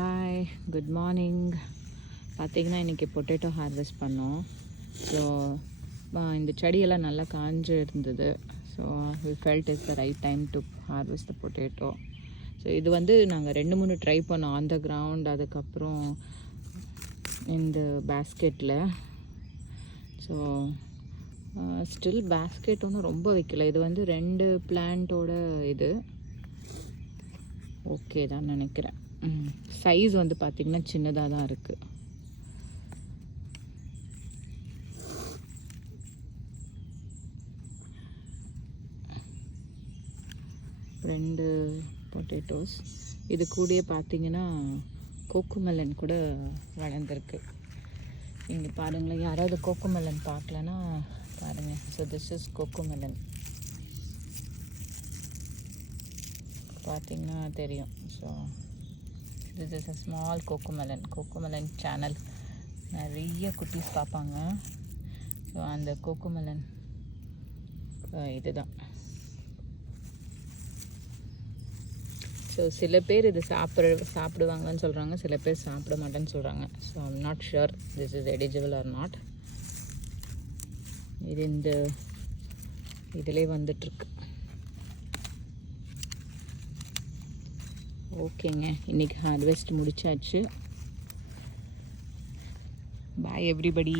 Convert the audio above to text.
Hi, good morning. பார்த்திங்கன்னா இன்றைக்கி potato harvest பண்ணோம். ஸோ இந்த செடியெல்லாம் நல்லா காஞ்சு இருந்தது. So we felt it's the right time to harvest the potato. So இது வந்து நாங்கள் 2-3 ட்ரை பண்ணோம் ஆன் த கிரவுண்ட், அதுக்கப்புறம் இந்த பேஸ்கெட்டில். ஸோ ஸ்டில் பேஸ்கெட் ஒன்றும் ரொம்ப வைக்கல. இது வந்து 2 பிளான்ட்டோட இது ஓகே தான் நினைக்கிறேன். சைஸ் வந்து பார்த்திங்கன்னா சின்னதாக தான் இருக்குது. ரெண்டு பொட்டேட்டோஸ். இது கூடயே பார்த்திங்கன்னா கோகோமெலன் கூட வளர்ந்துருக்கு. இங்கே பாருங்களேன், யாராவது கோகோமெலன் பார்க்கலன்னா பாருங்கள். So this is Cocomelon. பார்த்திங்கன்னா தெரியும். So this is a small Cocomelon channel. நிறைய குட்டீஸ் பார்ப்பாங்க. ஸோ அந்த கோகோமெலன் இதுதான். ஸோ சில பேர் இது சாப்பிடுவாங்கன்னு சொல்கிறாங்க, சில பேர் சாப்பிட மாட்டேன்னு சொல்கிறாங்க. So I'm not sure this is eligible or not. இது இந்த இதிலே வந்துட்டுருக்கு. ஓகேங்க, இன்றைக்கி ஹார்வெஸ்ட் முடிச்சாச்சு. Bye everybody.